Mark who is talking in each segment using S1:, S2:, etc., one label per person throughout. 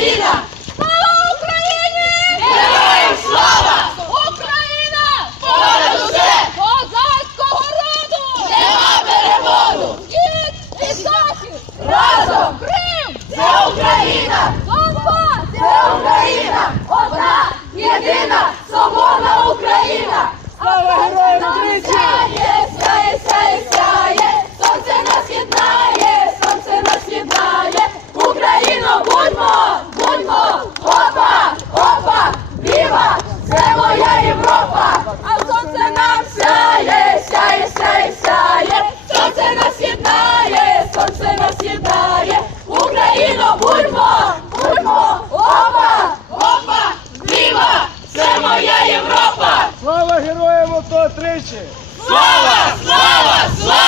S1: Україна! Слава Україні! Героям слава! Україна! Понад усе! Козацького роду! Нема переводу! Схід і захід! Разом! Крим! Це Україна! Донбас! Це Україна! Одна, єдина, соборна 130!
S2: Слава! Слава!
S1: Слава!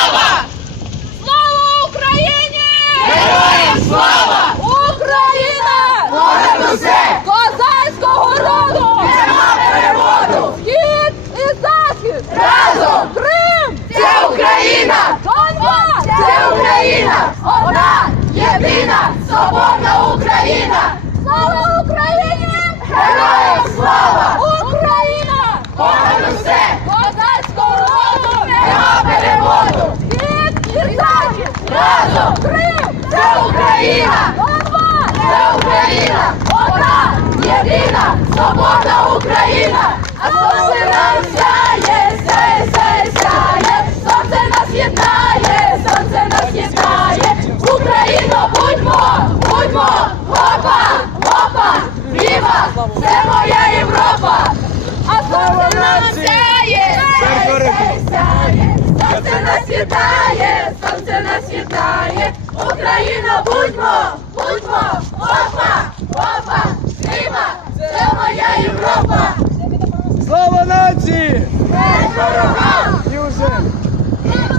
S1: Україна! Це Україна! Одна! Єдина! Свободна Україна! А сонце нам сяє, сяє, сяє, сяє! Сонце нас єднає, сонце нас єднає! Україно, будьмо, будьмо! Опа, опа! Віва! Це моя Європа! А сонце нам сяє, сяє, сяє, сяє! Сонце нас єднає, сонце нас єднає! Україно, будьмо, будьмо! Опа, опа! Віва! Це моя Європа!
S2: Слава нації! І вже!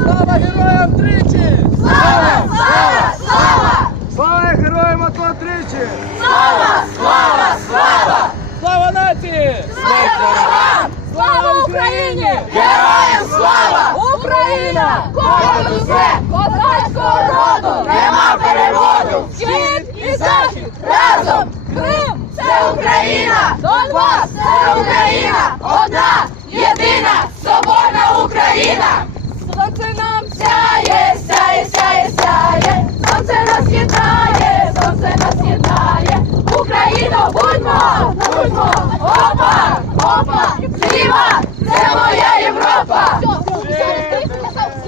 S2: Слава героям тричі!
S1: Слава, слава, слава!
S2: Слава героям АТО тричі!
S1: Слава, слава, слава!
S2: Слава нації!
S1: Смерть ворогам! Слава Україні! Героям слава! Україна! Понад усе! Козацького роду! Нема переводу! Схід і захід! Разом! Крим! Це Україна! Донбас! Це Україна! Одна! Єдина! Соборна Україна! Сонце нам сяє, сяє, сяє, сяє! Сонце нас єднає, сонце нас єднає! Україно, будьмо, будьмо! Опа, опа! Зліва! Це моя Europa! Europa!